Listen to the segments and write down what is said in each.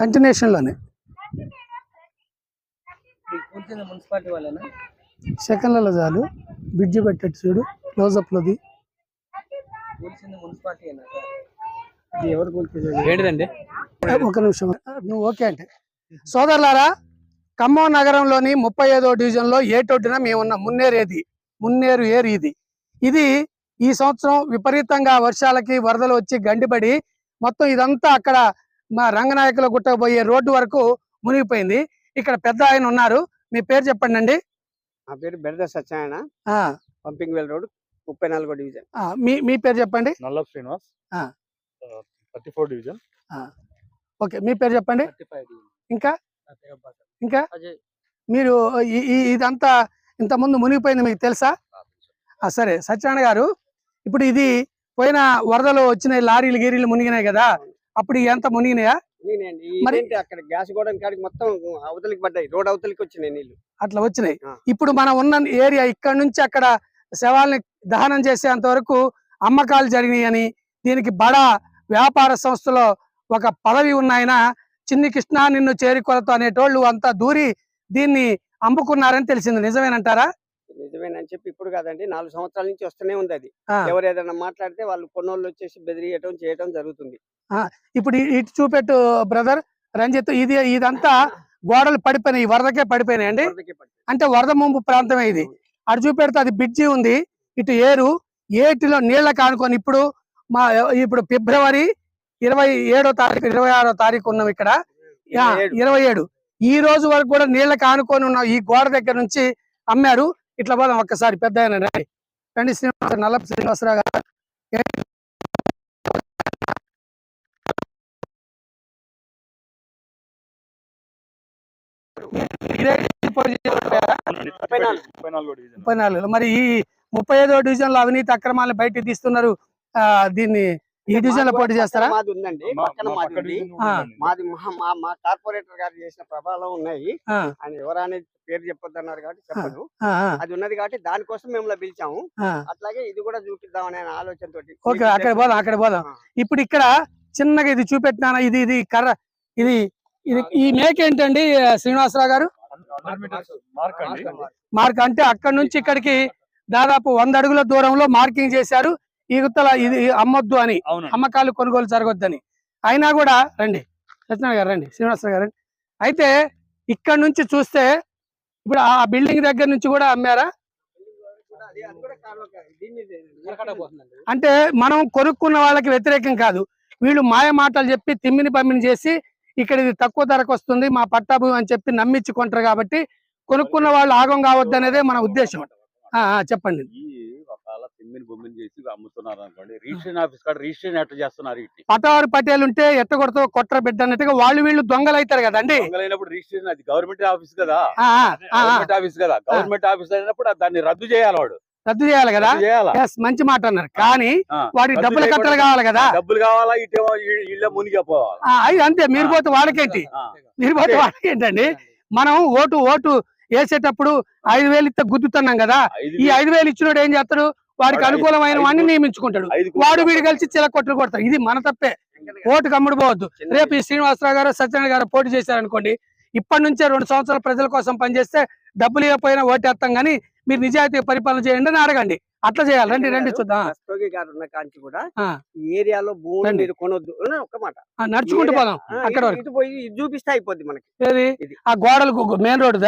Continuation లోనే municipality వాళ్ళేనా? సెకండ్లలో చాలు. బ్రిడ్జి పెట్టట్టు చూడు, క్లోజప్ లోది. ఏంటిదండి? ఒక నిమిషం, నువ్వు ఓకే అంటే. సోదరులారా, ఖమ్మం నగరంలోని 35వ డివిజన్ లో ఏటొడ్డున మేమున్న మున్నేరు ఏరు ఇది ఈ సంవత్సరం విపరీతంగా వర్షాలకి వరదలు వచ్చి గండిపడి మొత్తం ఇదంతా అక్కడ మా రంగనాయకుల గుట్టకు పోయే రోడ్డు వరకు మునిగిపోయింది. ఇక్కడ పెద్ద ఆయన ఉన్నారు, మీ పేరు చెప్పండి అండి. నా పేరు Berada Satyanarayana, pumping well road, 34వ డివిజన్. మీ పేరు చెప్పండి. నల్లప్ శ్రీనివాస్, 34 డివిజన్. ఓకే, మీ పేరు చెప్పండి. ఇంకా ఇంకా మీరు ఇదంతా ఇంత ముందు మునిగిపోయింది మీకు తెలుసా? సరే సత్యనారాయణ గారు, ఇప్పుడు ఇది పోయిన వరదలు వచ్చినాయి, లారీలు గీరీలు మునిగినాయి కదా, అప్పుడు ఎంత మునిగినాయా? మరి అక్కడ గ్యాస్ గోడౌన్ కాడికి మొత్తం అవతలికి పడ్డాయి, రోడ్ అవతలికి వచ్చినాయి నీళ్లు. అట్లా వచ్చినాయి. ఇప్పుడు మనం ఉన్న ఏరియా ఇక్కడ నుంచి అక్కడ శవాల్ని దహనం చేసేంత వరకు అమ్మకాలు జరిగినాయని, దీనికి బడా వ్యాపార సంస్థలో ఒక పదవి ఉన్నాయన చిన్ని కృష్ణ నిన్ను చేరికొలతో అనేటోళ్ళు అంతా దూరి దీన్ని అమ్ముకున్నారని తెలిసింది. నిజమేనంటారా? నిజమేనని చెప్పి ఇప్పుడు కాదండి, 4 సంవత్సరాల నుంచి వస్తూనే ఉంది. అది ఎవరు ఏదైనా మాట్లాడితే వాళ్ళు కొన్నోళ్ళు వచ్చేసి బెదిరియటం చేయటం జరుగుతుంది. ఇప్పుడు ఇటు చూపెట్టు బ్రదర్ రంజిత్, ఇదంతా గోడలు పడిపోయినాయి, వరదకే పడిపోయినాయి అండి. అంటే వరద ముంపు ప్రాంతమే ఇది. అటు చూపెడితే అది బ్రిడ్జి ఉంది, ఇటు ఏటిలో నీళ్ల కానుకొని ఇప్పుడు ఫిబ్రవరి 27వ తారీఖు 26వ తారీఖు ఉన్నాం ఇక్కడ, 27. ఈ రోజు వరకు కూడా నీళ్ల కానుకొని ఉన్నాం. ఈ గోడ దగ్గర నుంచి అమ్మారు. ఇట్లా పోదాం ఒక్కసారి, పెద్ద రండి నల్లప్ శ్రీనివాసరావు గారు. మరి ఈ 35వ డివిజన్ లో అవినీతి అక్రమాలను బయటకు తీస్తున్నారు. దీన్ని ఈ డివిజన్ లో పోటీ చేస్తారా? మాది ఉందండి, పక్కన మాది మా కార్పొరేటర్ గారు చేసిన ప్రభావం ఉన్నాయి. ఆయన ఎవరనేది పేరు చెప్పొద్దన్నారు కాబట్టి చెప్పదు. అది ఉన్నది కాబట్టి దానికోసం మేము పిలిచాము. అట్లాగే ఇది కూడా చూపిద్దామనే ఆలోచనతో. ఓకే, అక్కడ పోదాం. ఇప్పుడు ఇక్కడ చిన్నగా ఇది చూపెట్టినా, ఇది కర్ర, ఇది ఈ మేక ఏంటండి శ్రీనివాసరావు గారు? మార్క్ అంటే అక్కడ నుంచి ఇక్కడికి దాదాపు 100 అడుగుల దూరంలో మార్కింగ్ చేశారు. ఈ గుత్తల ఇది అమ్మొద్దు అని, అమ్మకాలు కొనుగోలు జరగొద్దని. అయినా కూడా రండి సత్యనారాయణ గారు, రండి శ్రీనివాసరావు గారు. అయితే ఇక్కడ నుంచి చూస్తే ఇప్పుడు ఆ బిల్డింగ్ దగ్గర నుంచి కూడా అమ్మారా? అంటే మనం కొనుక్కున్న వాళ్ళకి వ్యతిరేకం కాదు, వీళ్ళు మాయ మాటలు చెప్పి తిమ్మిని పమ్మిని చేసి ఇక్కడ ఇది తక్కువ ధరకు వస్తుంది మా పట్టాభూమి అని చెప్పి నమ్మించి కొంటారు. కాబట్టి కొనుక్కున్న వాళ్ళు ఆగం కావద్దు అనేదే మన ఉద్దేశం. చెప్పండి. పటవారి పటేల్ ఉంటే ఎట్టగొడతో కొట్ర బిడ్డ అన్నట్టుగా వాళ్ళు వీళ్ళు దొంగలు అవుతారు కదండి. గవర్నమెంట్ ఆఫీస్ కదా, గవర్నమెంట్ ఆఫీస్ అయినప్పుడు దాన్ని రద్దు చేయాలి కదా. మంచి మాట అన్నారు, కానీ వాడికి డబ్బులు కట్టలు కావాలి కదా. డబ్బులు కావాలా, ఇళ్ళ మునిగిపోవాలి. అంతే, మీరు పోతే వాళ్ళకేంటండి. మనం ఓటు వేసేటప్పుడు 5,000 ఇస్తే గుద్దుతున్నాం కదా. ఈ 5,000 ఇచ్చినోడు ఏం చేస్తాడు? వాడికి అనుకూలమైన వాడిని నియమించుకుంటాడు, వాడు వీడు కలిసి చిల కొట్లు కొడతాడు. ఇది మన తప్పే. ఓటుకు అమ్ముడు పోవద్దు. రేపు ఈ శ్రీనివాసరావు గారు సత్యనారాయణ గారు పోటీ చేశారనుకోండి, ఇప్పటి నుంచే 2 సంవత్సరాలు ప్రజల కోసం పనిచేస్తే డబ్బులు ఇవ్వకపోయినా ఓటేస్తాం, కానీ మీరు నిజాయితీ పరిపాలన చేయండి అని అడగండి. అట్లా చేయాలి. రండి చూద్దాం. ఏరియాలో భూములు కొనొద్దు, ఒక్క మాట నడుచుకుంటూ పోదాం. అక్కడ వరకు పోయి చూపిస్తే అయిపోద్ది మనకి. ఆ గోడలు మెయిన్ రోడ్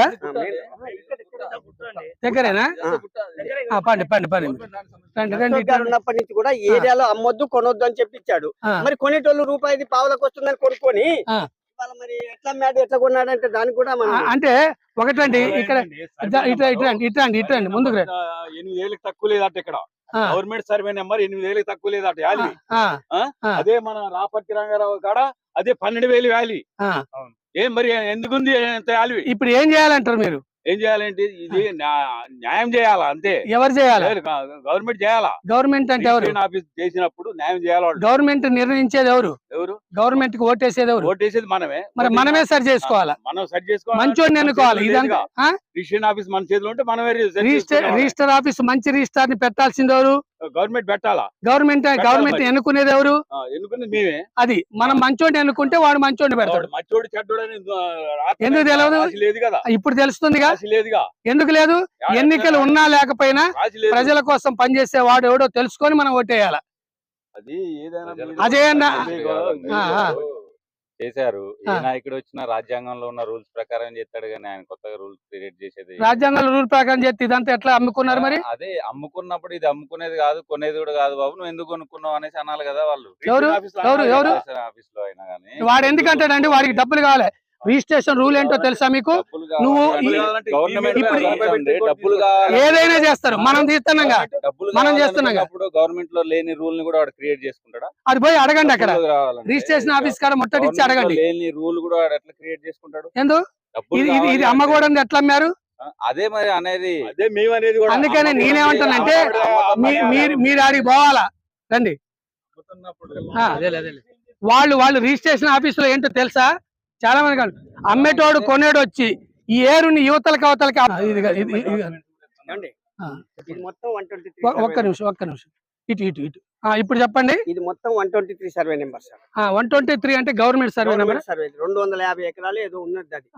దగ్గరేనా? ఉన్నప్పటి నుంచి కూడా ఏరియాలో అమ్మొద్దు కొనొద్దు అని చెప్పించాడు. మరి కొనేటోళ్ళు రూపాయి పావులకు వస్తుందని కొనుక్కొని మరి ఎట్లా మ్యాడ్ ఎట్లా కొన్నాడంటే దానికి కూడా అంటే ఒకటండి. ఇక్కడ ఇట్రండి ముందుకు 8,000 తక్కువ లేదట ఇక్కడ. గవర్నమెంట్ సర్వే నెంబర్ 8,000 తక్కువ లేదట యాలి. అదే మన రాపర్తి రంగారావు కాడ అదే 12,000 వ్యాలీ. ఏం మరి ఎందుకుంది యాలి? ఇప్పుడు ఏం చేయాలంటారు మీరు? ఏం చేయాలంటే ఇది న్యాయం చేయాలా, అంతే. ఎవరు చేయాలి? గవర్నమెంట్ చేయాలా. గవర్నమెంట్ అంటే ఎవరు? ఆఫీస్ చేసినప్పుడు న్యాయం చేయాలి. గవర్నమెంట్ నిర్ణయించేది ఎవరు? గవర్నమెంట్ కి ఓటేసేది ఎవరు? ఓటేసేది మనమే. మరి మనమే సరి చేసుకోవాలా? మనం సరి చేసుకోవాలి, మంచోడిని ఎన్నుకోవాలి. రిజిస్ట్రేషన్ ఆఫీస్ మన చేతిలో ఉంటే మనమే రిజిస్టర్ ఆఫీస్ మంచి రిజిస్టర్ ని పెట్టాల్సింది ఎవరు? గవర్నమెంట్ పెట్టాలా? గవర్నమెంట్ మరి. ఎన్నుకునేది ఎవరు? ఎన్నుకున్నది మేమే. అది మనం మంచోడిని ఎన్నుకుంటే వాడు మంచోడిని పెడతాడు. వాడు మంచోడు చెడ్డోడని ఎందుకు తెలియదు? రాసి లేదు కదా, ఇప్పుడు తెలుస్తుందిగా. రాసి లేదుగా. ఎందుకు లేదు? ఎన్నికలు ఉన్నా లేకపోయినా రాసి లేదు. ప్రజల కోసం పనిచేసే వాడు ఎవడో తెలుసుకొని మనం ఓటేయాలి. అది ఏదైనా అదే అన్న. చేశారు. ఏ నాయకుడు వచ్చినా రాజ్యాంగంలో ఉన్న రూల్స్ ప్రకారం చేస్తాడు కానీ ఆయన కొత్తగా రూల్స్ క్రియేట్ చేసేది. రాజ్యాంగంలో రూల్ ప్రకారం చేస్తే ఇదంతా ఎట్లా అమ్ముకున్నారు మరి? అదే అమ్ముకున్నప్పుడు ఇది అమ్ముకునేది కాదు, కొనేది కూడా కాదు బాబు, నువ్వు ఎందుకు కొనుక్కున్నావు అనేసి అనాలి కదా వాళ్ళు. ఎవరు? ఆఫీస్ లో అయినా కానీ వాడు ఎందుకంటాడండి? వాడికి డబ్బులు కావాలి. రిజిస్ట్రేషన్ రూల్ ఏంటో తెలుసా మీకు? నువ్వు ఏదైనా చేస్తారు, మనం తీస్తున్నాం, మనం చేస్తున్నాం. గవర్నమెంట్ లో లేని రూల్ ని కూడా వాడు క్రియేట్ చేసుకుంటాడా? అది పోయి అడగండి, అక్కడ రిజిస్ట్రేషన్ ఆఫీస్ కాడ ముట్టడిచ్చి అడగండి. లేని రూల్ కూడా వాడు ఎట్లా క్రియేట్ చేసుకుంటాడు? ఎందుకు ఇది అమ్మకూడదు ఎట్లా అమ్మారు? అదే మరి అనేది, అదే మేము అనేది కూడా. అందుకని నేనేమంటానంటే మీరు ఆడికి పోవాలా రండి. వాళ్ళు రిజిస్ట్రేషన్ ఆఫీస్ లో ఏంటో తెలుసా? చాలా మంది కాదు, అమ్మేటోడు కొనేడు వచ్చి ఈ ఏరుని యువతలకి అవతలకి ఇది మొత్తం 123 ఒక్క నిమిషం ఇటు ఇప్పుడు చెప్పండి. ఇది మొత్తం 123 సర్వే నెంబర్ సార్. 123 అంటే గవర్నమెంట్ సర్వే నెంబర్. సర్వే 250 ఎకరాలు ఏదో ఉన్నది అది.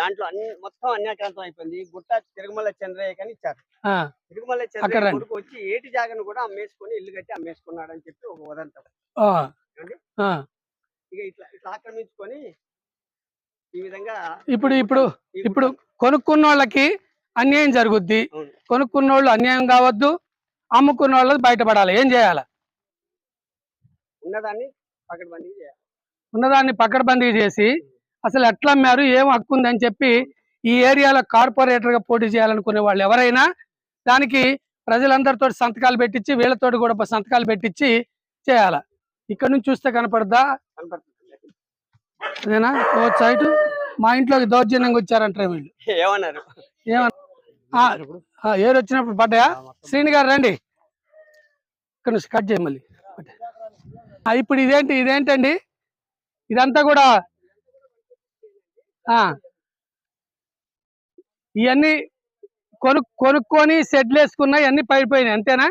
దాంట్లో మొత్తం అన్యాక్రాంతం అయిపోయింది. గుట్ట తిరుమల చంద్రయ్య అని ఇచ్చారు. తిరుమల చంద్రయ్య కొడుకు వచ్చి ఏటి జాగను కూడా అమ్మేసుకొని ఇల్లు కట్టి అమ్మేసుకున్నాడు అని చెప్పి ఒక వదంతం. ఇక ఇట్లా ఆక్రమించుకొని ఈ విధంగా ఇప్పుడు కొనుక్కున్న వాళ్ళకి అన్యాయం జరుగుద్ది. కొనుక్కున్న వాళ్ళు అన్యాయం కావద్దు, అమ్ముకున్న వాళ్ళు బయటపడాలి. ఏం చేయాలి? ఉన్నదాన్ని పకడ్బందీ చేసి అసలు ఎట్లా అమ్మారు, ఏం హక్కు ఉందని చెప్పి ఈ ఏరియాలో కార్పొరేటర్ గా పోటీ చేయాలనుకునే వాళ్ళు ఎవరైనా దానికి ప్రజలందరితో సంతకాలు పెట్టించి వీళ్ళతోటి కూడా సంతకాలు పెట్టించి చేయాల. ఇక్కడ నుంచి చూస్తే కనపడదా? అదేనా సైటు? మా ఇంట్లోకి దౌర్జన్యంగా వచ్చారంటారు వీళ్ళు. ఏమన్నారు? ఏరు వచ్చినప్పుడు పడ్డాయా? శ్రీని గారు రండి, ఇక్కడ నుంచి కట్ చేయ మళ్ళీ. ఇప్పుడు ఇదేంటండి? ఇదంతా కూడా ఇవన్నీ కొనుక్కొని షెడ్లు వేసుకున్నాయి, అన్ని పడిపోయినాయి, అంతేనా?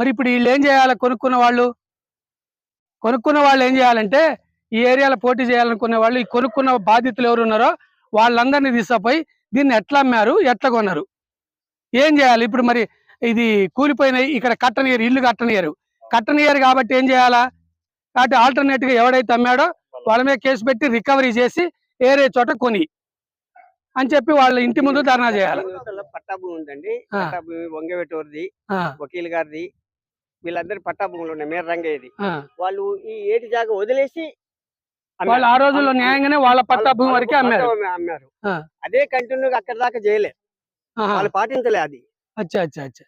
మరి ఇప్పుడు వీళ్ళు ఏం చేయాలి? కొనుక్కున్న వాళ్ళు ఏం చేయాలంటే ఈ ఏరియాలో పోటీ చేయాలనుకునే వాళ్ళు, ఈ కొనుక్కున్న బాధితులు ఎవరు ఉన్నారో వాళ్ళందరినీ తీసుకుపోయి దీన్ని ఎట్లా అమ్మారు, ఎట్లా కొన్నారు, ఏం చేయాలి? ఇప్పుడు మరి ఇది కూలిపోయినాయి, ఇక్కడ ఇల్లు కట్టనియరు కాబట్టి ఏం చేయాలా? కాబట్టి ఆల్టర్నేట్ గా ఎవడైతే అమ్మాడో వాళ్ళ మీద కేసు పెట్టి రికవరీ చేసి ఏరే చోట కొని అని చెప్పి వాళ్ళ ఇంటి ముందు ధర్నా చేయాలి. పట్టా భూమి ఉందండి, పట్టా భూమి వంగవేటూరిది, వకీల్ గారిది, వీళ్ళందరి పట్టా భూములు ఉన్నాయి. మేర రంగయ్యది. వాళ్ళు ఈ ఏటి జాగా వదిలేసి వాళ్ళు ఆ రోజుల్లో న్యాయంగానే వాళ్ళ పట్టా భూమి వరకే అమ్మారు. అదే కంటిన్యూగా అక్కడ దాకా చేయలే, వాళ్ళు పాటించలే అది.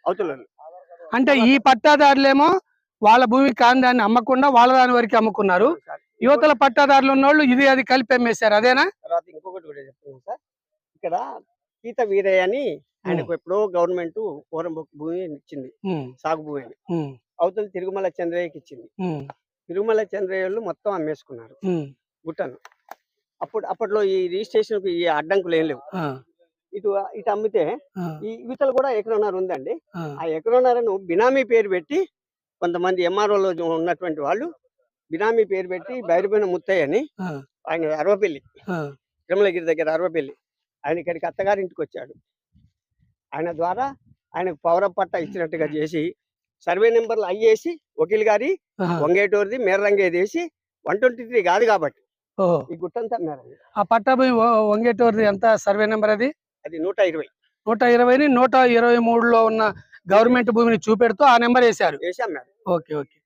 అవుతుంది. అంటే ఈ పట్టాదారులేమో వాళ్ళ భూమి కాని దాన్ని అమ్మకుండా వాళ్ళ దాని వరకు అమ్ముకున్నారు. యువతల పట్టాదారులు ఉన్నోళ్ళు ఇది అది కలిపి అమ్మేశారు. అదేనా? తర్వాత ఇంకొకటి కూడా చెప్తున్నాను సార్. ఇక్కడ సీత వీరయ్య అని ఆయనకు ఎప్పుడో గవర్నమెంట్ భూమి ఇచ్చింది, సాగు భూమి అని. అవతల తిరుమల చంద్రయ్యకి ఇచ్చింది. తిరుమల చంద్రయ్యలు మొత్తం అమ్మేసుకున్నారు గుట్టను. అప్పట్లో ఈ రిజిస్ట్రేషన్ ఈ అడ్డంకులు ఏం లేవు. ఇటు అమ్మితే ఈ ఇవతలు కూడా ఎకరన్నర ఉందండి. ఆ ఎకరన్నరను బినామీ పేరు పెట్టి కొంతమంది ఎంఆర్ఓలో ఉన్నటువంటి వాళ్ళు బినామీ పేరు పెట్టి బైరిపోయిన ముత్తయ్య అని, ఆయన అరవపల్లి, తిరుమలగిరి దగ్గర అరవపల్లి, ఆయన ఇక్కడికి అత్తగారింటికి వచ్చాడు. ఆయన ద్వారా ఆయనకు పౌర పట్టా ఇచ్చినట్టుగా చేసి సర్వే నెంబర్లు అయ్యేసి వకీల్ గారి వంగేటూరిది మేరరంగేది వేసి 123 కాదు కాబట్టి ఈ గుట్టంతా అమ్మారండి. ఆ పట్టా భూమి వంగేటూరిది ఎంత సర్వే నెంబర్? అది 120. 120ని 123లో ఉన్న గవర్నమెంట్ భూమిని చూపెడుతూ ఆ నెంబర్ వేసి అమ్మారు. ఓకే.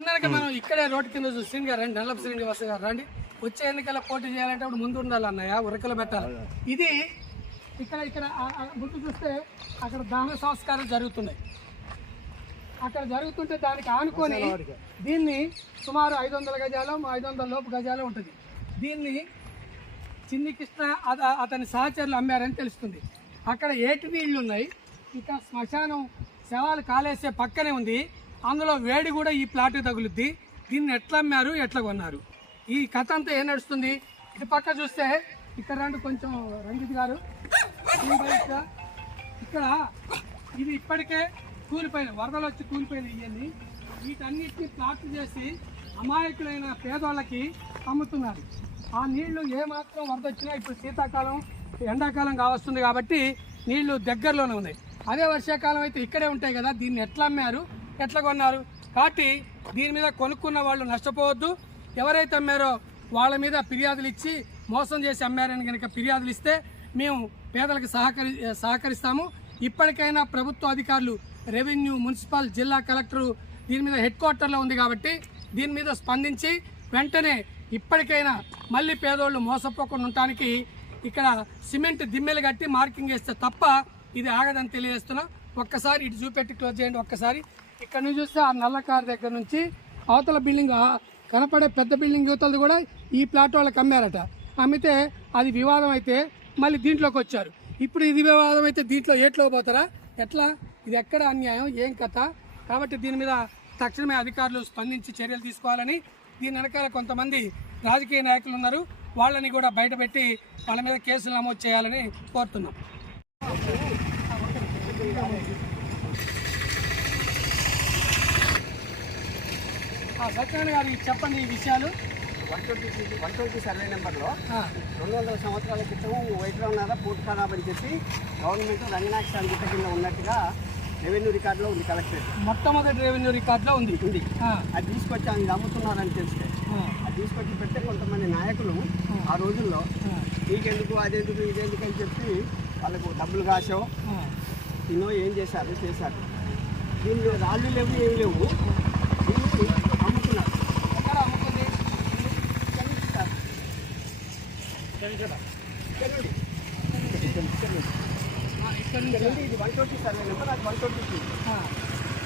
ఇందాక మనం ఇక్కడే రోడ్డు కింద శ్రీని గారు రండి, నల్లపు శ్రీనివాస గారు రండి. వచ్చే ఎన్నికల పోటీ చేయాలంటే అప్పుడు ముందు ఉండాలి అన్నయ్య, ఉరకలు పెట్టాలి. ఇది ఇక్కడ ఇక్కడ ముందు చూస్తే అక్కడ దహన సంస్కారం జరుగుతున్నాయి. అక్కడ జరుగుతుంటే దానికి ఆనుకొని దీన్ని సుమారు 500 గజాలు 500 లోపు గజాలు ఉంటుంది. దీన్ని చిన్ని కృష్ణ అతని సహచరులు అమ్మారని తెలుస్తుంది. అక్కడ ఏటి నీళ్లు ఉన్నాయి. ఇక శ్మశానం శవాలు కాలేసే పక్కనే ఉంది. అందులో వేడి కూడా ఈ ప్లాట్ తగులుద్ది. దీన్ని ఎట్లా అమ్మారు, ఎట్లా కొన్నారు, ఈ కథ అంతా ఏం నడుస్తుంది. ఇటు పక్క చూస్తే ఇక్కడ రండి కొంచెం, రంజిత్ గారు ఇక్కడ ఇది ఇప్పటికే కూలిపోయిన, వరదలు వచ్చి కూలిపోయిన ఇవన్నీ, వీటన్నిటిని ప్లాట్ చేసి అమాయకులైన పేదోళ్ళకి అమ్ముతున్నారు. ఆ నీళ్లు ఏమాత్రం వరద వచ్చినా, ఇప్పుడు శీతాకాలం ఎండాకాలం కావస్తుంది కాబట్టి నీళ్లు దగ్గరలోనే ఉన్నాయి. అదే వర్షాకాలం అయితే ఇక్కడే ఉంటాయి కదా. దీన్ని ఎట్లా అమ్మారు, ఎట్లా కొన్నారు, కాబట్టి దీని మీద కొనుక్కున్న వాళ్ళు నష్టపోవద్దు. ఎవరైతే అమ్మారో వాళ్ళ మీద ఫిర్యాదులు ఇచ్చి మోసం చేసి అమ్మారని కనుక ఫిర్యాదులు ఇస్తే మేము పేదలకు సహకరిస్తాము. ఇప్పటికైనా ప్రభుత్వ అధికారులు, రెవెన్యూ, మున్సిపల్, జిల్లా కలెక్టరు దీని మీద హెడ్ క్వార్టర్లో ఉంది కాబట్టి దీని మీద స్పందించి వెంటనే ఇప్పటికైనా మళ్ళీ పేదోళ్ళు మోసపోకుండా ఉండటానికి ఇక్కడ సిమెంట్ దిమ్మెలు కట్టి మార్కింగ్ వేస్తే తప్ప ఇది ఆగదని తెలియజేస్తున్నాం. ఒక్కసారి ఇటు చూపెట్టి క్లోజ్ చేయండి. ఒక్కసారి ఇక్కడ నుంచి చూస్తే ఆ నల్ల కారు దగ్గర నుంచి అవతల బిల్డింగ్ కనపడే పెద్ద బిల్డింగ్ యువతలది కూడా ఈ ప్లాట్ వాళ్ళకి అమ్మారట. అమ్మితే అది వివాదం అయితే మళ్ళీ దీంట్లోకి వచ్చారు. ఇప్పుడు ఇది వివాదం అయితే దీంట్లో ఏట్లో పోతారా, ఎట్లా, ఇది ఎక్కడ అన్యాయం, ఏం కథ. కాబట్టి దీని మీద తక్షణమే అధికారులు స్పందించి చర్యలు తీసుకోవాలని, దీని వెనకాల కొంతమంది రాజకీయ నాయకులు ఉన్నారు, వాళ్ళని కూడా బయటపెట్టి వాళ్ళ మీద కేసులు నమోదు చేయాలని కోరుతున్నాం. సత్యనారాయణ గారు చెప్పండి ఈ విషయాలు. 120 సర్వే నెంబర్లో 200 సంవత్సరాల క్రితం వైద్యనాథ పూర్తి ఖరాబ్ అని చెప్పి గవర్నమెంట్ రంగనాథస్వామి గుట్ట కింద ఉన్నట్టుగా రెవెన్యూ రికార్డులో ఉంది. కలెక్టరేట్ మొట్టమొదటి రెవెన్యూ రికార్డులో ఉంది. అది తీసుకొచ్చి ఇది అమ్ముతున్నారని తెలిస్తే అది తీసుకొచ్చి పెడితే కొంతమంది నాయకులు ఆ రోజుల్లో నీకెందుకు, అదెందుకు, ఇదెందుకు అని చెప్పి వాళ్ళకు డబ్బులు కాసో తినో ఏం చేశారు. దీనిలో రాళ్ళు లేవు, ఏమి లేవు, దీన్ని అమ్ముతున్నారు. ఎక్కడ అమ్ముతుంది? ఇది 120 సర్వే నెంబర్, అది 123.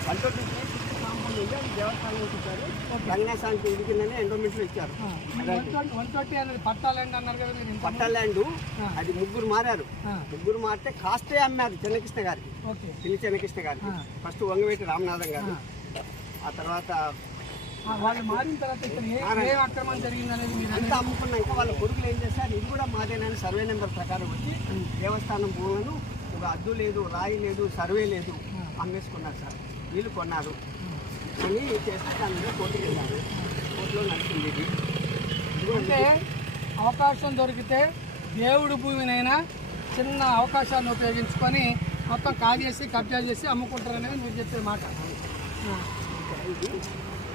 123 కాంపౌండ్ ఉంది. అది దేవస్థానం ఇచ్చారు. రంగనాథస్వామికి ఇది కిందనే ఎండోమెంట్లు ఇచ్చారు. 120 అనేది పట్టా ల్యాండ్ అన్నారు కదా మీరు. పట్టా ల్యాండ్ అది ముగ్గురు మారారు. ముగ్గురు మారితే కాస్టే అమ్మారు చెన్నకృష్ణ గారికి, పిల్లి చెన్నకృష్ణ గారికి. ఫస్ట్ వంగవేటి రామనాథం గారు, ఆ తర్వాత వాళ్ళు మారిన తర్వాత ఇక్కడ ఏ అక్రమం జరిగిందనేది మీరు అంతా అమ్ముకున్నాక వాళ్ళ కొడుకులు ఏం చేశారు, ఇది కూడా మాదేనని సర్వే నెంబర్ ప్రకారం వచ్చి దేవస్థానం భూములను ఒక అద్దు లేదు, రాయి లేదు, సర్వే లేదు, అమ్మేసుకున్నారు సార్. వీళ్ళు కొన్నారు అని చేస్తే దాని మీద కోర్టుకు వెళ్ళారు. కోర్టులో నడిచింది ఇది. అంటే అవకాశం దొరికితే దేవుడి భూమినైనా చిన్న అవకాశాన్ని ఉపయోగించుకొని మొత్తం కాజేసి కబ్జా చేసి అమ్ముకుంటారనేది మీరు చెప్పే మాట.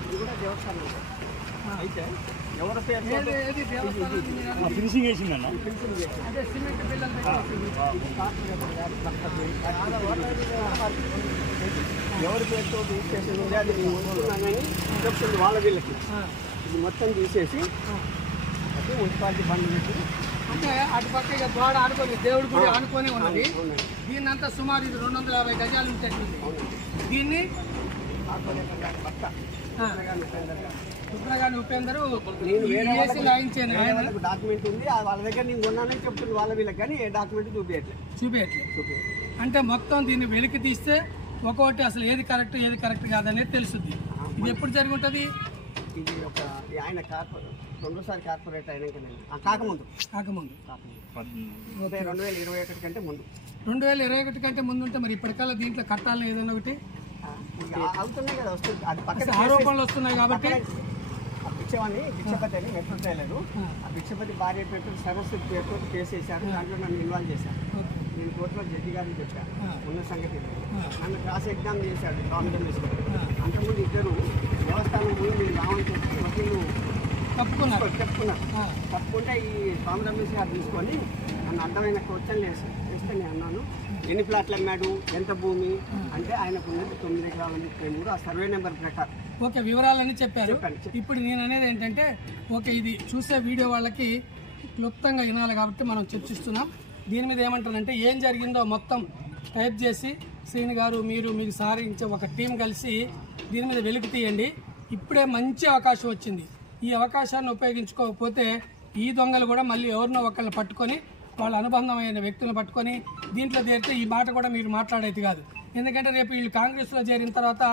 ఇది కూడా దేవస్థానం. అయితే ఎవరి పేరు ఫినిషింగ్ వేసిందన్న, అదే సిమెంట్ బిల్లు ఎవరి పేరుతో రిజిస్ట్రేషన్ ఉంది అది నేను ఉంటున్నానని చెప్తుంది వాళ్ళ వీళ్ళకి. ఇది మొత్తం తీసేసి అది మున్సిపాలిటీ బండ్ పెట్టి, అంటే అటుపక్క ఇక గోడ ఆనుకొని దేవుడి గుడి ఆనుకొని ఉన్నది. దీన్నంతా సుమారు ఇది 250 గజాలు ఉంటుంది. దీన్ని సుబ్రగాని ఉపేందర్ లాయించాను. డాక్యుమెంట్ ఉంది వాళ్ళ దగ్గర, నేను కొన్నానని చెప్తుంది వాళ్ళ వీళ్ళకి, కానీ ఏ డాక్యుమెంట్ చూపించట్లేదు. అంటే మొత్తం దీన్ని వెలికి తీస్తే ఒక్కొక్కటి అసలు ఏది కరెక్ట్ కాదనేది తెలుస్తుంది. ఇది ఎప్పుడు జరిగి ఉంటుంది? ఇది ఒక ఆయన రెండోసారి కార్పొరేట్ అయినాక కాకముందు 2021 కంటే ముందు. 2021 కంటే ముందు ఉంటే మరి ఇప్పటికల్లా దీంట్లో కట్టాలని ఏదైనా ఒకటి అవుతున్నాయి కదా, వస్తుంది. అది పక్కన ఆరోపణలు వస్తున్నాయి కాబట్టి భిక్షపతి అని మెట్రో ట్రైలరు, ఆ భిక్షపతి భార్య పేరు సరస్వతి పేరుతో కేసు వేశారు. దాంట్లో నన్ను ఇన్వాల్వ్ చేశాను. నేను కోర్టులో జడ్జి గారిని చెప్పాను ఉన్న సంగతి. నన్ను క్రాస్ ఎగ్జామ్ చేశాడు కాంగ్రెస్. అంతకుముందు ఇద్దరు దేవస్థానం ముందు మీరు రావని చెప్పి వకీలు చెప్పుకున్నారు. తప్పుకుంటే ఈ స్వామి రమేష్ గారు తీసుకొని నన్ను అర్థమైన క్వశ్చన్లు వేస్తే నేను అన్నాను, ఎన్ని ప్లాట్లు అమ్మాడు, ఎంత భూమి అంటే ఆయనకు ఉన్నది 9 ఎకరాల 33. ఆ సర్వే నెంబర్ ప్రకారం ఓకే, వివరాలన్నీ చెప్పారు. చెప్పాను. ఇప్పుడు నేను అనేది ఏంటంటే ఓకే, ఇది చూసే వీడియో వాళ్ళకి క్లుప్తంగా వినాలి కాబట్టి మనం చర్చిస్తున్నాం. దీని మీద ఏమంటారంటే ఏం జరిగిందో మొత్తం టైప్ చేసి శ్రీని గారు మీకు సహకరించే ఒక టీం కలిసి దీని మీద వెలుగు తీయండి. ఇప్పుడే మంచి అవకాశం వచ్చింది. ఈ అవకాశాన్ని ఉపయోగించుకోకపోతే ఈ దొంగలు కూడా మళ్ళీ ఎవరినో ఒకళ్ళని పట్టుకొని వాళ్ళ అనుబంధమైన వ్యక్తులను పట్టుకొని దీంట్లో చేరితే ఈ మాట కూడా మీరు మాట్లాడేది కాదు. ఎందుకంటే రేపు వీళ్ళు కాంగ్రెస్లో చేరిన తర్వాత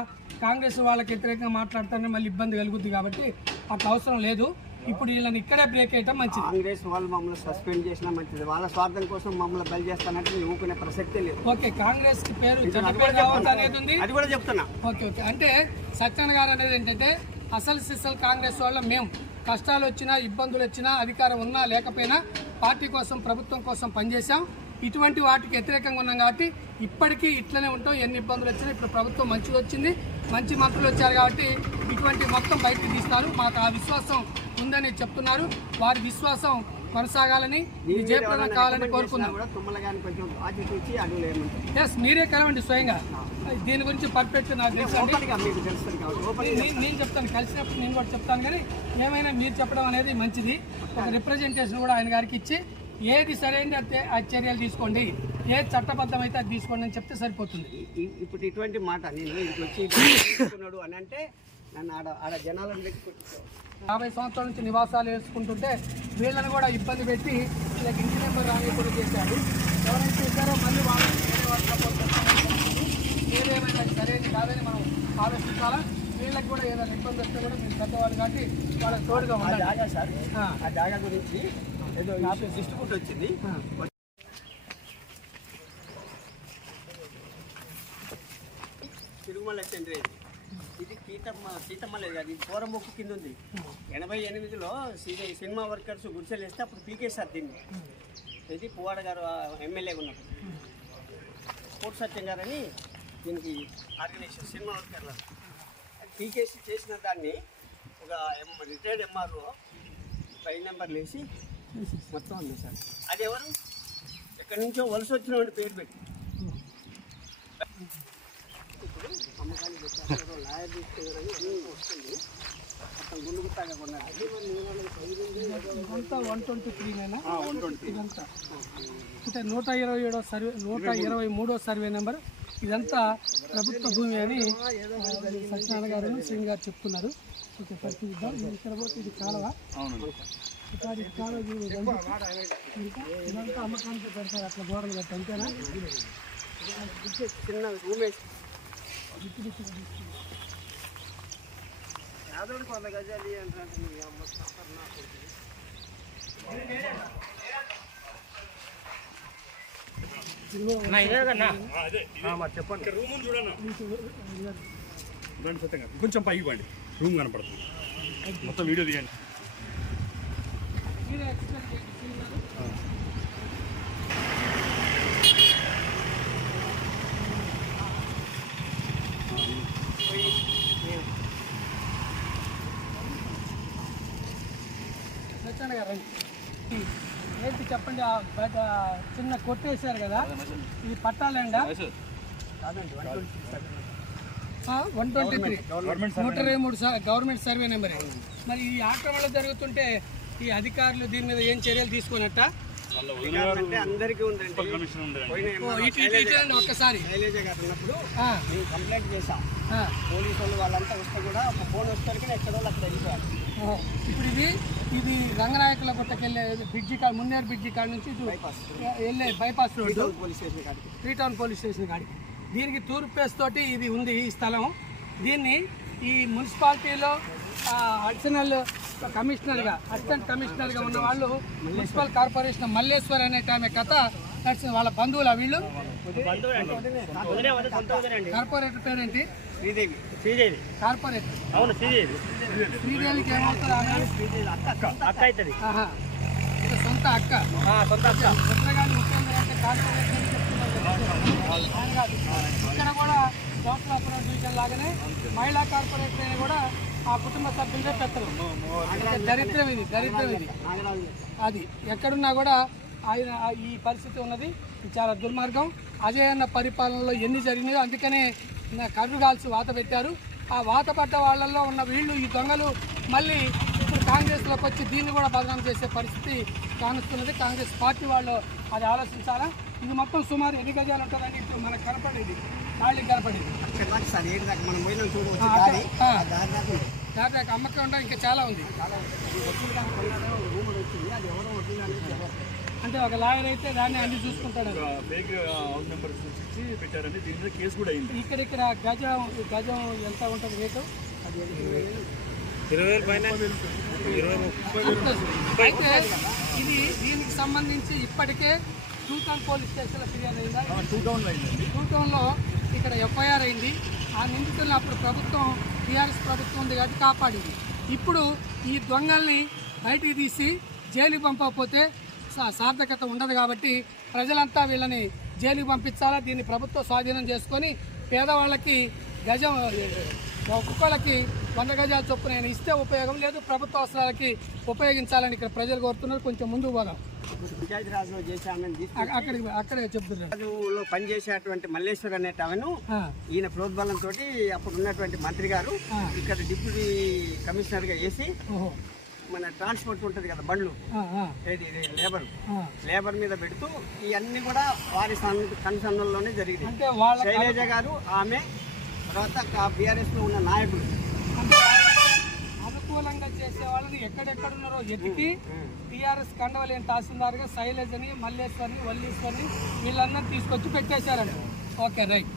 కాంగ్రెస్ వాళ్ళకి వ్యతిరేకంగా మాట్లాడతారని మళ్ళీ ఇబ్బంది కలుగుద్ది. కాబట్టి అట్లా అవసరం లేదు. ఇప్పుడు వీళ్ళని ఇక్కడే బ్రేక్ చేయటం మంచిది. కాంగ్రెస్ వాళ్ళు మమ్మల్ని సస్పెండ్ చేసినా మంచిది. వాళ్ళ స్వార్థం కోసం మమ్మల్ని బలి చేస్తానంటే ఊరుకునే ప్రసక్తే లేదు. ఓకే, కాంగ్రెస్ కి పేరు చెడ్డ పేరు కావద్దు అనేది ఉంది. అది కూడా చెప్తున్నా. ఓకే ఓకే, అంటే సత్యనారాయణ గారు అనేది ఏంటంటే అసలు సిసలు కాంగ్రెస్ వాళ్ళ మేము కష్టాలు వచ్చినా ఇబ్బందులు వచ్చినా అధికారం ఉన్నా లేకపోయినా పార్టీ కోసం ప్రభుత్వం కోసం పనిచేసాం. ఇటువంటి వాటికి వ్యతిరేకంగా ఉన్నాం కాబట్టి ఇప్పటికీ ఇట్లనే ఉంటాం. ఎన్ని ఇబ్బందులు వచ్చినా ఇప్పుడు ప్రభుత్వం మంచిగా వచ్చింది, మంచి మంత్రులు వచ్చారు కాబట్టి ఇటువంటి మొత్తం బయటకు తీస్తారు. మాకు ఆ విశ్వాసం ఉందని చెప్తున్నారు. వారి విశ్వాసం కొనసాగాలని జయప్రదం కావాలని కోరుకున్నాం. ఎస్, మీరే కలవండి స్వయంగా. దీని గురించి పర్ఫెక్ట్ నాకు నేను చెప్తాను, కలిసినప్పుడు నేను కూడా చెప్తాను. కానీ ఏమైనా మీరు చెప్పడం అనేది మంచిది. ఒక రిప్రజెంటేషన్ కూడా ఆయన గారికి ఇచ్చి ఏది సరైనది ఆ చర్యలు తీసుకోండి, ఏది చట్టబద్ధం అయితే అది తీసుకోండి అని చెప్తే సరిపోతుంది. ఇప్పుడు ఇటువంటి మాట నేను ఇంటికి వచ్చి తీసుకున్నాడు అని అంటే నన్ను ఆడ జనాలను పెట్టి 50 సంవత్సరాల నుంచి నివాసాలు వేసుకుంటుంటే వీళ్ళని కూడా ఇబ్బంది పెట్టి వీళ్ళకి ఇంటి నెంబర్ రానివ్వకుండా చేశారు. ఎవరైతే ఇచ్చారో మళ్ళీ వాళ్ళని వేరే వాళ్ళ సపోర్ట్ ఏదేమైనా సరైనది కాదని మనం ఆలోచించాలా. వీళ్ళకి కూడా ఏదైనా ఇబ్బంది వస్తే కూడా మీరు పెద్దవాళ్ళు కాబట్టి వాళ్ళకి తోడుగా ఉండాలి. జాగా సార్, ఆ జాగా గురించి ఏదో డిస్ట్రిబ్యూట్ వచ్చింది. తిరుమల సెంటర్ ఇది సీతమ్మలే కాదు, ఇది పోరమొక్కు కింద ఉంది. 88లో సినిమా వర్కర్స్ గుడిసెలు వేస్తే అప్పుడు పీకేసారు దీన్ని. ఇది పువ్వాడ గారు ఎమ్మెల్యేగా ఉన్నప్పుడు స్పోర్ట్స్ సత్యం గారని దీనికి ఆర్గనైజేషన్ సినిమా వర్కర్లు పీకేసి చేసిన దాన్ని ఒక రిటైర్డ్ ఎంఆర్ఓ 5 నెంబర్లు వేసి మొత్తం ఉంది సార్. అది ఎవరు ఎక్కడి నుంచో వలస వచ్చిన వాడి పేరు పెట్టి ఇప్పుడు అమ్మకాన్ని పెట్టారు. లాయర్ తీసుకున్నారని వస్తుంది. మొత్తం గుండు గుత్తాగా కొన్నారు. ఇదంతా 123 ఇదంతా అంటే 127వ సర్వే 123వ సర్వే నెంబర్. ఇదంతా ప్రభుత్వ భూమి అని సత్యనారాయణ గారు సింగ్ గారు చెప్తున్నారు. ఓకే, పరిశీలిద్దాం. ఇక్కడ పోతే ఇది కాలువ. ఇదంతా అమ్మకానికి పెడతారు అట్లా గోడలు కట్టి, అంతేనా? చిన్న రూమ్ వేసి యాదవుడికి 100 గజాలు అంటే చెప్పండి. రూమ్ చూడండి, కొంచెం పైకి పండి రూమ్ కనపడుతుంది. మొత్తం వీడియో తీయండి. సత్యనారాయణ గారు ఏంటి చెప్పండి. ఆ చిన్న కొట్టేశారు కదా, ఇది పట్టాలండా? 123 123 గవర్నమెంట్ సర్వే నెంబర్. మరి ఈ ఆక్రమణ జరుగుతుంటే ఈ అధికారులు దీని మీద ఏం చర్యలు తీసుకున్నట్ట? అందరికీ ఉందండి. ఒక్కసారి శైలజ గారు ఉన్నప్పుడు మేము కంప్లైంట్ చేశాం. పోలీసు వాళ్ళు వాళ్ళంతా వస్తే కూడా ఒక ఫోన్ వచ్చేసరికి ఎక్కడో అక్కడ వెళ్ళిపోయారు. ఇప్పుడు ఇది రంగనాయకుల గుట్టకెళ్ళే బ్రిడ్జి కాడ, మున్నేరు బ్రిడ్జి కాడ నుంచి ఇటు వెళ్ళే బైపాస్ రోడ్డు పోలీస్ స్టేషన్ కాడికి, 3 టౌన్ పోలీస్ స్టేషన్ కాడికి. దీనికి తూర్పు ఫేస్ తోటి ఇది ఉంది ఈ స్థలం. దీన్ని ఈ మున్సిపాలిటీలో అడిషనల్ కమిషనర్గా, అసిస్టెంట్ కమిషనర్గా ఉన్న వాళ్ళు మున్సిపల్ కార్పొరేషన్ మల్లేశ్వర్ అనే ఆమె కథ నడిచింది. వాళ్ళ బంధువుల వీళ్ళు. కార్పొరేటర్ పేరేంటి? శ్రీదేవి. కార్పొరేటర్ అవును, శ్రీదేవికి ఏమవుతారు? అక్క అవుతుంది. సొంత అక్క. చిత్రగాని ముఖ్యంగా అంటే కార్పొరేటర్ అని చెప్తున్నారు. ఇక్కడ కూడా దోసలాపురం డివిజన్ లాగానే మహిళా కార్పొరేటర్ అని కూడా ఆ కుటుంబ సభ్యులే పెట్టరు. దరిద్రం ఇది, దరిద్రం ఇది. అది ఎక్కడున్నా కూడా ఆయన ఈ పరిస్థితి ఉన్నది. చాలా దుర్మార్గం. అజయ్ అన్న పరిపాలనలో ఎన్ని జరిగినాయో అందుకనే కర్రు కాల్చి వాత పెట్టారు. ఆ వాత పడ్డ వాళ్ళల్లో ఉన్న వీళ్ళు ఈ దొంగలు మళ్ళీ ఇప్పుడు కాంగ్రెస్లోకి వచ్చి దీన్ని కూడా బదనాం చేసే పరిస్థితి కానుస్తున్నది. కాంగ్రెస్ పార్టీ వాళ్ళు అది ఆలోచించాలా. ఇది మొత్తం సుమారు ఎన్ని గజాలు ఉంటుందని ఇప్పుడు మనకు కనపడేది, ఖాళీ కనపడేది. దాని దాకా అమ్మకం ఉంటా ఇంకా చాలా ఉంది. అంటే ఒక లాయర్ అయితే దాన్ని అన్ని చూసుకుంటాడు. ఇక్కడ గజం ఎంత ఉంటుంది రేటు? 20,000 పైన. అయితే ఇది దీనికి సంబంధించి ఇప్పటికే టూ టౌన్ పోలీస్ స్టేషన్లో ఫిర్యాదు అయిందా? టూ టౌన్లో ఇక్కడ ఎఫ్ఐఆర్ అయింది. ఆ నిందితులను అప్పుడు ప్రభుత్వం టీఆర్ఎస్ ప్రభుత్వం ఉంది కాబట్టి కాపాడింది. ఇప్పుడు ఈ దొంగల్ని బయటికి తీసి జైలుకి పంపకపోతే సార్థకత ఉండదు కాబట్టి ప్రజలంతా వీళ్ళని జైలుకి పంపించాలా. దీన్ని ప్రభుత్వం స్వాధీనం చేసుకొని పేదవాళ్ళకి గజం ఒక్కొక్కళ్ళకి 100 గజాల చొప్పున ఇస్తే ఉపయోగం, లేదు ప్రభుత్వ అవసరాలకి ఉపయోగించాలని ఇక్కడ ప్రజలు కోరుతున్నారు. కొంచెం ముందుకు పోదాం. పంచాయతీరాజ్లో చేశామని అక్కడే చెప్తున్నారు. రాజులో పనిచేసేటువంటి మల్లేశ్వర్ అనేటవను ఈయన ప్రోద్బలంతో అప్పుడు ఉన్నటువంటి మంత్రి గారు ఇక్కడ డిప్యూటీ కమిషనర్ గా వేసి మన ట్రాన్స్పోర్ట్ ఉంటుంది కదా బండ్లు, లేబర్ మీద పెడుతూ ఇవన్నీ కూడా వారి కన్సర్న్లోనే జరిగింది. శైలజ గారు, ఆమె తర్వాత బీఆర్ఎస్ లో ఉన్న నాయకులు అనుకూలంగా చేసే వాళ్ళని ఎక్కడెక్కడున్నారో ఎతికి టీఆర్ఎస్ కండవలేని తహసీల్దార్గా శైలజని, మల్లేశ్వర్ని, వల్లీశ్వర్ని వీళ్ళందరినీ తీసుకొచ్చి పెట్టేశారండి. Okay right.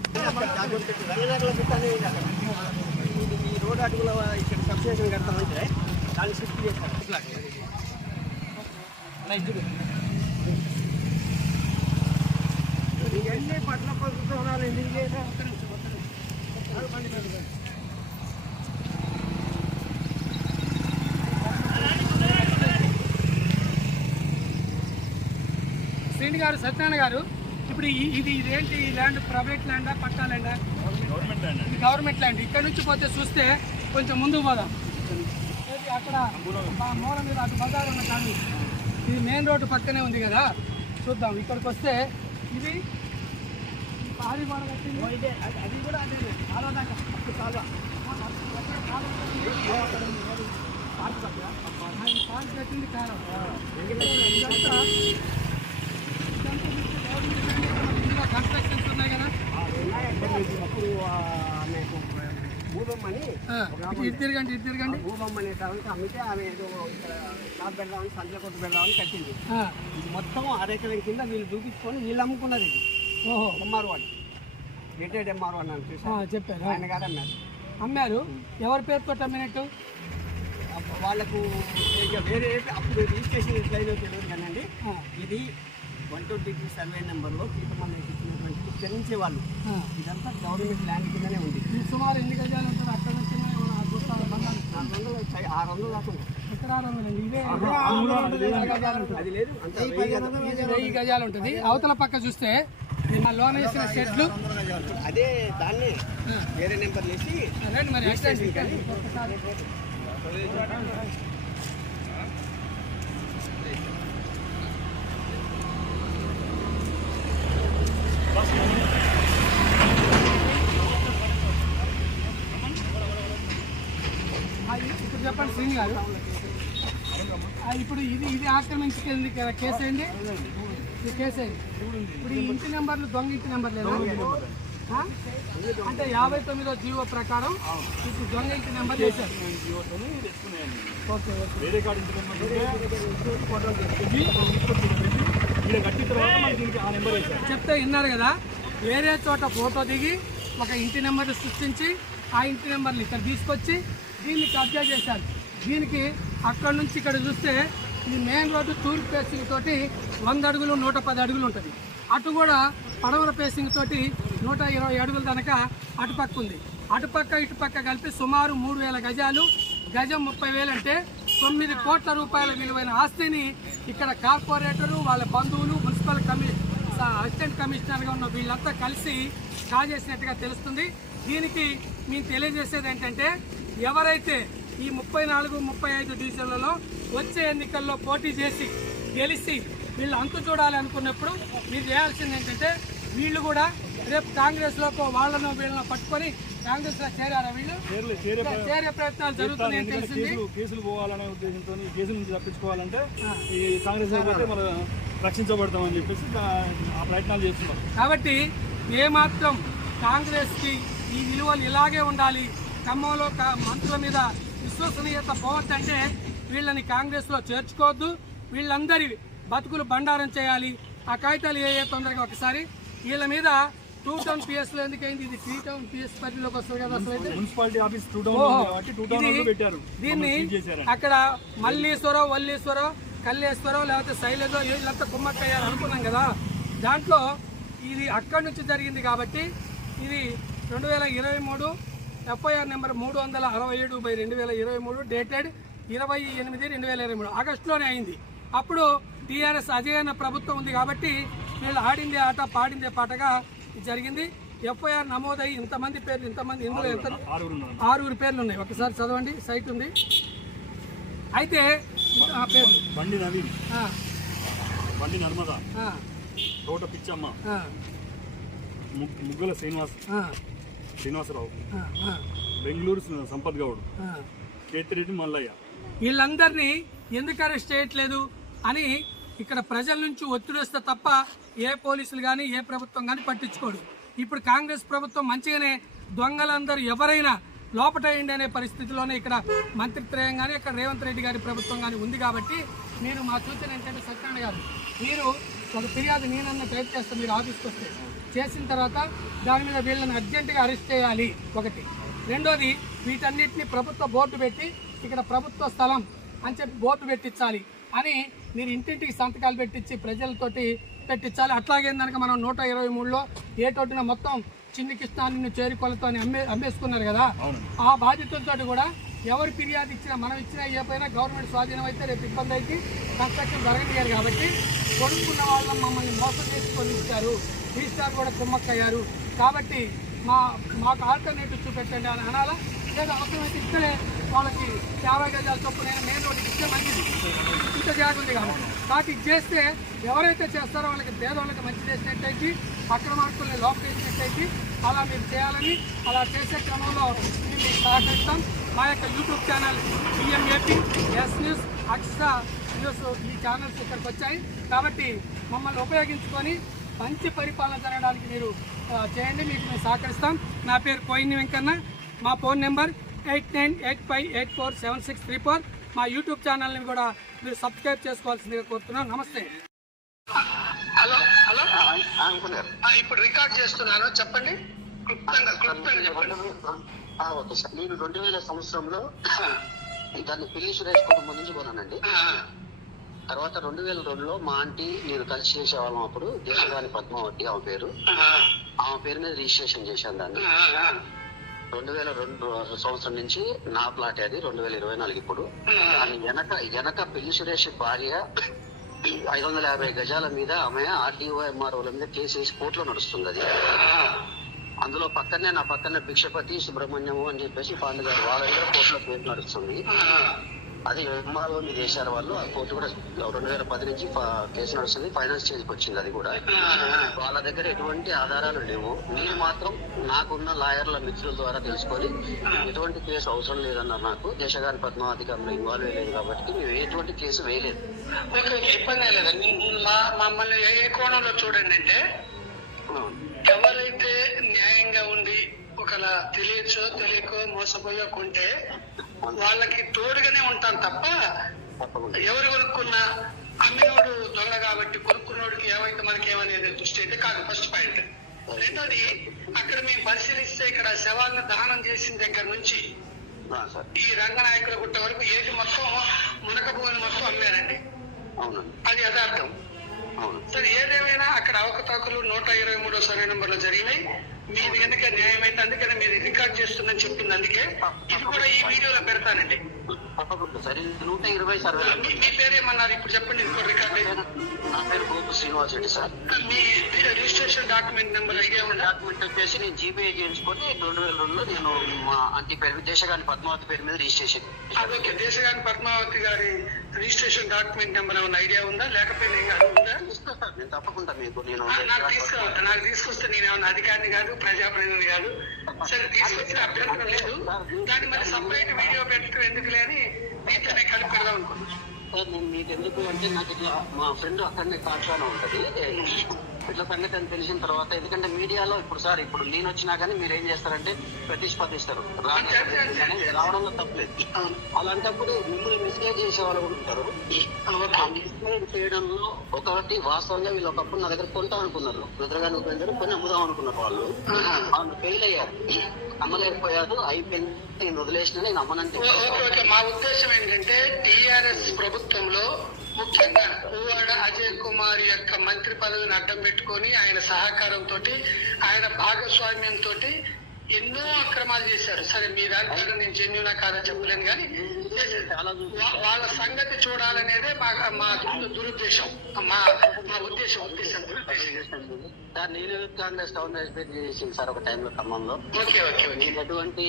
ఈ రోడ్ అడుగుల ఇక్కడ సబ్స్టేషన్ కడతామంటే దాన్ని షిఫ్ట్ చేస్తారు. ఇవన్నీ పట్ల ప్రభుత్వాలు ఎందుకు చేశారు? శ్రీని గారు, సత్యనారాయణ గారు, ఇప్పుడు ఇదేంటి? ఈ ల్యాండ్ ప్రైవేట్ ల్యాండా, పట్టా ల్యాండా? Government land. ఇక్కడ నుంచి పోతే చూస్తే కొంచెం ముందుకు పోదాం. అక్కడ మూల మీద అటు బజార్ ఉన్న కానీ ఇది మెయిన్ రోడ్డు పక్కనే ఉంది కదా, చూద్దాం. ఇక్కడికి వస్తే ఇది భారీ గోడ కట్టింది. అది కూడా అదే చాలా దాకా పార్క్ కట్టింది కాలం. కన్స్ట్రక్షన్స్ ఉన్నాయి కదా. ఇటు తిరగండి. భూబొమ్మ అనే అమ్మితే ఆమె ఏదో ఇక్కడ షాప్ పెడదామని, సంచల కొట్టు పెడదామని కట్టింది. మొత్తం అరెకరం కింద వీళ్ళు చూపించుకొని వీళ్ళు అమ్ముకున్నది. ఓహో, ఎంఆర్ వాడు రిటైర్డ్ ఎంఆర్ వాడు అని చెప్పారు. ఆయన గారు అమ్మారు. ఎవరి పేరుతో అమ్మినట్టు? వాళ్ళకు వేరే అప్పుడు రిజిస్ట్రేషన్ ఎట్లయినా తెలియదు కానండి. ఇది 123 సర్వే నెంబర్లో పీతమల్లి ఇచ్చినటువంటి చెల్లించే వాళ్ళు. ఇదంతా గవర్నమెంట్ ల్యాండ్ కిందనే ఉంది. సుమారు ఎన్ని గజాలు ఉంటుంది? అక్కడ నుంచి 600 దాకా ఉంది. ఇక్కడ 600 అది లేదు, 1000 గజాలు ఉంటుంది. అవతల పక్క చూస్తే లోన్ వేసిన షెడ్లు అదే, దాన్ని వేరే నెంబర్ వేసి మరి ఇప్పుడు చెప్పండి శ్రీని గారు, ఇప్పుడు ఇది ఆక్రమించుకెళ్ళింది కదా, కేసు అయింది. ఈ కేసు అయింది. ఇప్పుడు ఈ ఇంటి నెంబర్లు దొంగ ఇంటి నెంబర్ లేదా? అంటే 59వ జీవో ప్రకారం ఇప్పుడు దొంగ ఇంటి నెంబర్ వేశారు. ఓకే. చెప్తే విన్నారు కదా. వేరే చోట ఫోటో దిగి ఒక ఇంటి నెంబర్ని సృష్టించి ఆ ఇంటి నెంబర్ని ఇక్కడ తీసుకొచ్చి దీన్ని కబ్జా చేశారు. దీనికి అక్కడ నుంచి ఇక్కడ చూస్తే ఈ మెయిన్ రోడ్డు తూర్పు ఫేసింగ్ తోటి 100 అడుగులు 110 అడుగులు ఉంటుంది. అటు కూడా పడమర ఫేసింగ్ తోటి 120 అడుగుల దాక అటుపక్క ఉంది. అటుపక్క ఇటుపక్క కలిపి సుమారు 3000 గజాలు. గజం 30,000 అంటే 9 కోట్ల రూపాయల విలువైన ఆస్తిని ఇక్కడ కార్పొరేటరు, వాళ్ళ బంధువులు, మున్సిపల్ అసిస్టెంట్ కమిషనర్గా ఉన్న వీళ్ళంతా కలిసి కాజేసినట్టుగా తెలుస్తుంది. దీనికి మేము తెలియజేసేది ఏంటంటే, ఎవరైతే ఈ 34, 35 డివిజన్లలో వచ్చే ఎన్నికల్లో పోటీ చేసి గెలిచి వీళ్ళు అంతు చూడాలి అనుకున్నప్పుడు మీరు చేయాల్సింది ఏంటంటే, వీళ్ళు కూడా రేపు కాంగ్రెస్ లో వాళ్ళను వీళ్ళను పట్టుకొని కాంగ్రెస్ లో చేరారా వీళ్ళు? చేరే ప్రయత్నాలు జరుగుతున్నాయని తెలిసింది. కేసులు పోవాలనే ఉద్దేశంతో కేసుల నుంచి తప్పించుకోవాలంటే ఈ కాంగ్రెస్ మనం రక్షించబడతామని చెప్పేసి ఆ ప్రయత్నాలు చేస్తున్నారు. కాబట్టి ఏమాత్రం కాంగ్రెస్ కి ఈ విలువలు ఇలాగే ఉండాలి, ఖమ్మంలో మంత్రుల మీద విశ్వసనీయత పోవద్దంటే వీళ్ళని కాంగ్రెస్ లో చేర్చుకోవద్దు. వీళ్ళందరి బతుకులు బండారం చేయాలి. ఆ కాగితాలు ఏ తొందరగా ఒకసారి వీళ్ళ మీద 2 టౌన్ PS లో ఎందుకైంది? ఇది 3 టౌన్ PS పరిధిలోకి వస్తుంది కదా. అసలు మున్సిపాలిటీ ఆఫీస్ 2 టౌన్ లో పెట్టారు. దీన్ని అక్కడ మల్లీశ్వరం, వల్లీశ్వరం, కల్లేశ్వరం లేకపోతే శైలజో వీళ్ళంతా కుమ్మక్కయ్యారు అనుకున్నాం కదా. దాంట్లో ఇది అక్కడి నుంచి జరిగింది కాబట్టి ఇది 2023 FIR నెంబర్ 367/2023 డేటెడ్ 28/2023 ఆగస్టులోనే అయింది. అప్పుడు TRS అజయన ప్రభుత్వం ఉంది కాబట్టి వీళ్ళు ఆడిందే ఆట పాడిందే పాటగా జరిగింది. FIR నమోదయ్యి ఇంతమంది పేర్లు, ఇంతమంది ఇందులో ఎంత 6 పేర్లు ఉన్నాయి. ఒకసారి చదవండి, సైట్ ఉంది. అయితే ఆ పేర్లు బండి నవీన్, బండి నర్మదా, తోట పిచ్చమ్మ, ముగ్గుల శ్రీనివాసరావు, బెంగళూరు సంపత్ గౌడ్, కేతిరెడ్డి మల్లయ్య, వీళ్ళందరినీ ఎందుకు అరెస్ట్ చేయట్లేదు అని ఇక్కడ ప్రజల నుంచి ఒత్తిడి వస్తే తప్ప ఏ పోలీసులు కానీ ఏ ప్రభుత్వం కానీ పట్టించుకోడు. ఇప్పుడు కాంగ్రెస్ ప్రభుత్వం మంచిగానే దొంగలందరూ ఎవరైనా లోపటేయండి అనే పరిస్థితిలోనే ఇక్కడ మంత్రిత్రయం కానీ ఇక్కడ రేవంత్ రెడ్డి గారి ప్రభుత్వం కానీ ఉంది. కాబట్టి నేను మా సూచన ఏంటంటే సత్యనారాయణ గారు, మీరు ఒక ఫిర్యాదు నేనన్నా టైప్ చేస్తే మీరు ఆఫీస్కి వస్తే చేసిన తర్వాత దాని మీద వీళ్ళని అర్జెంటుగా అరెస్ట్ చేయాలి ఒకటి. రెండోది వీటన్నిటిని ప్రభుత్వ బోర్డు పెట్టి ఇక్కడ ప్రభుత్వ స్థలం అని చెప్పి బోర్డు పెట్టించాలి అని మీరు ఇంటింటికి సంతకాలు పెట్టించి ప్రజలతోటి పెట్టించాలి. అట్లాగేందనక మనం 123లో ఏటోటిన మొత్తం చిన్ని కృష్ణాన్ని చేరుకోలతో అమ్మేసుకున్నారు కదా. ఆ బాధ్యతలతో కూడా ఎవరు ఫిర్యాదు ఇచ్చినా మనం ఇచ్చినా ఏ పైన గవర్నమెంట్ స్వాధీనం అయితే రేపు ఇబ్బంది అయితే కన్స్ట్రక్షన్ జరగనియారు కాబట్టి కొనుక్కున్న వాళ్ళని మమ్మల్ని మోసం చేసుకొని ఇచ్చారు, రిజిస్టార్ కూడా కుమ్మక్కయ్యారు. కాబట్టి మాకు ఆల్టర్నేటివ్ చూపెట్టండి అని అనాలా, లేదా అవసరమైతే ఇక్కడే వాళ్ళకి 50 గజాల చొప్పున మెయిన్ రోడ్డుకి ఇస్తే మంచిది. ఇంత జాగుంది కాబట్టి ఇది చేస్తే ఎవరైతే చేస్తారో వాళ్ళకి పేదవాళ్ళకి మంచి చేసినట్టయితే, అక్రమార్కుల్ని లోపేసినట్టయితే అలా మీరు చేయాలని, అలా చేసే క్రమంలో మేము సహకరిస్తాం. మా యొక్క YouTube channel BMAP, S news, Akshara news ఈ ఛానల్స్ ఇక్కడికి వచ్చాయి కాబట్టి మమ్మల్ని ఉపయోగించుకొని మంచి పరిపాలన జరగడానికి మీరు చేయండి, మీకు మేము సహకరిస్తాం. నా పేరు కోయిని వెంకన్న, మా ఫోన్ నెంబర్ 8985847634. మా యూట్యూబ్ ఛానల్ని కూడా మీరు సబ్స్క్రైబ్ చేసుకోవాల్సిందిగా కోరుతున్నాను. నమస్తే. హలో హలో, ఇప్పుడు రికార్డ్ చేస్తున్నాను, చెప్పండి. ఓకే సార్, నేను 2000 సంవత్సరంలో దాన్ని పిల్లి సురేష్ కుటుంబం నుంచి కొన్నానండి. తర్వాత 2002లో మా ఆంటీ నేను కలిసి చేసేవాళ్ళం. అప్పుడు దేశగాని పద్మావతి ఆమె పేరు మీద రిజిస్ట్రేషన్ చేశాను దాన్ని. 2002 సంవత్సరం నుంచి నా ప్లాట్ అది 2024 ఇప్పుడు. దాని వెనక పిల్లి సురేష్ భార్య 550 గజాల మీద ఆమె RDO MROల మీద కేసు వేసి కోర్టులో నడుస్తుంది అది. అందులో నా పక్కనే భిక్షపతి సుబ్రహ్మణ్యము అని చెప్పేసి పాండు గారు వాళ్ళ దగ్గర కోర్టులో కేసు నడుస్తుంది. అది MRO మీద వేశారు వాళ్ళు. ఆ కోర్టు కూడా 2010 నుంచి కేసు నడుస్తుంది, ఫైనాన్స్ చేతికి వచ్చింది అది కూడా. వాళ్ళ దగ్గర ఎటువంటి ఆధారాలు లేవు. మీరు మాత్రం నాకున్న లాయర్ల మిత్రుల ద్వారా తెలుసుకొని ఎటువంటి కేసు అవసరం లేదన్నారు. నాకు దేశగాని పద్మావతి కంపెనీ ఇన్వాల్వ్ అయ్యలేదు కాబట్టి మేము ఎటువంటి కేసు వేయలేదు. ఇబ్బంది లేదండి. మమ్మల్ని ఏ కోణంలో చూడండి అంటే, ఎవరైతే న్యాయంగా ఉండి ఒకలా తెలియచో తెలియకో మోసపోయో కొంటే వాళ్ళకి తోడుగానే ఉంటాం తప్ప ఎవరు కొనుక్కున్నా అమ్మినోడు దొంగ కాబట్టి కొనుక్కున్నోడికి ఏమైతే మనకేమనేది దృష్టి అయితే కాదు. First point. రెండోది, అక్కడ మేము పరిశీలిస్తే ఇక్కడ శవాలను దహనం చేసిన దగ్గర నుంచి ఈ రంగనాయకుల గుట్ట వరకు ఏది మొత్తం మునక భూమిని మొత్తం అమ్మారండి. అది యథార్థం. సరే, ఏదేమైనా అక్కడ అవకతవకలు 123వ సర్వే నెంబర్లో జరిగినాయి. మీది కనుక న్యాయమైతే అందుకని మీరు రికార్డ్ చేస్తుందని చెప్పింది, అందుకే ఇది కూడా ఈ వీడియోలో పెడతానండి. తప్పకుండా సార్. 120 సర్వే. మీ పేరేమన్నారు ఇప్పుడు చెప్పండి, ఇది కూడా రికార్డ్ అయ్యింది. నా పేరు గోపు శ్రీనివాస్ రెడ్డి సార్. మీ రిజిస్ట్రేషన్ డాక్యుమెంట్ నెంబర్ ఐడియా ఉందా? డాక్యుమెంట్ వచ్చేసి నేను జీపీఏ చేయించుకొని 2002లో నేను మా ఆంటీ పేరు దేశగాని పద్మావతి పేరు మీద రిజిస్ట్రేషన్. అదొకే. దేశగాని పద్మావతి గారి రిజిస్ట్రేషన్ డాక్యుమెంట్ నెంబర్ ఏమైనా ఐడియా ఉందా? లేకపోతే ఉందా? నేను తప్పకుండా మీకు నేను నాకు తీసుకురావాలి. నాకు తీసుకొస్తే నేను ఏమన్నా అధికారిని కాదు, ప్రజాప్రతినిధి కాదు. సరే తీసుకొచ్చిన అభ్యంతరం లేదు. దాన్ని మరి సపరేట్ వీడియో పెట్టడం ఎందుకులే అని మీతోనే కలిపి పెడదాం అనుకున్నాను. సార్ నేను మీకు ఎందుకు అంటే నాకు ఇట్లా మా ఫ్రెండ్ అక్కడనే కాట్లోనే ఉంటది, ఇట్లా సంగతి అని తెలిసిన తర్వాత, ఎందుకంటే మీడియాలో ఇప్పుడు సార్ ఇప్పుడు నేను వచ్చినా కానీ మీరు ఏం చేస్తారంటే ప్రతిస్పందిస్తారు, రావడంలో తప్పలేదు. అలాంటప్పుడు మిమ్మల్ని మిస్గైడ్ చేసే వాళ్ళు కూడా ఉంటారు. మిస్గైడ్ చేయడంలో ఒకటి వాస్తవంగా వీళ్ళు ఒకప్పుడు నా దగ్గర కొంటాం అనుకున్నారు, రుద్రగాని ఉపేందరు కొని అమ్ముదాం అనుకున్నారు. వాళ్ళు ఫెయిల్ అయ్యారు, అమ్మలేకపోయారు, అయిపోయింది, నేను వదిలేసిన, నేను అమ్మనంటే. మా ఉద్దేశం ఏంటంటే టిఆర్ఎస్ ప్రభుత్వంలో ముఖ్యంగా పువ్వాడ అజయ్ కుమార్ యొక్క మంత్రి పదవిని అడ్డం పెట్టుకొని ఆయన సహకారంతో ఆయన భాగస్వామ్యంతో ఎన్నో అక్రమాలు చేశారు. సరే మీ దాంట్లో నేను జెన్యునా కాదా చెప్పలేను, కానీ వాళ్ళ సంగతి చూడాలనేదే మా దురుద్దేశం, మా ఉద్దేశం. నేను కాంగ్రెస్ టౌన్ చేసింది సార్ ఒక టైంలో ఖమ్మంలో. నేను ఎటువంటి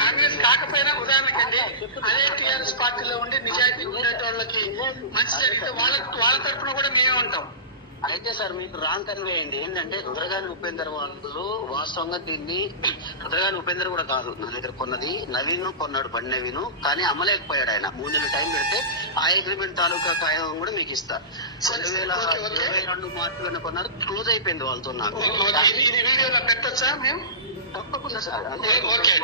కాంగ్రెస్ కాకపోయినా ఉదాహరణకండి అదే టిఆర్ఎస్ పార్టీలో ఉండి నిజాయితీ ఉండే వాళ్ళకి మంచి జరిగితే వాళ్ళ తరఫున కూడా మేమే ఉంటాం. అయితే సార్ మీకు రాంగ్ కన్వే అయింది. ఏంటంటే రుద్రగాని ఉపేందర్ వాళ్ళు వాస్తవంగా దీన్ని, రుద్రగాని ఉపేందర్ కూడా కాదు నా దగ్గర కొన్నది, నవీన్ కొన్నాడు, బండి నవీన్, కానీ అమ్మలేకపోయాడు ఆయన. 3 నెలల టైం పెడితే ఆ అగ్రిమెంట్ తాలూకా కాయం కూడా మీకు ఇస్తా. 2022 మార్చిలోనే కొన్నారు, క్లోజ్ అయిపోయింది వాళ్ళతో. నాకు పెట్టచ్చా మేము? తప్పకుండా సార్. ఓకే.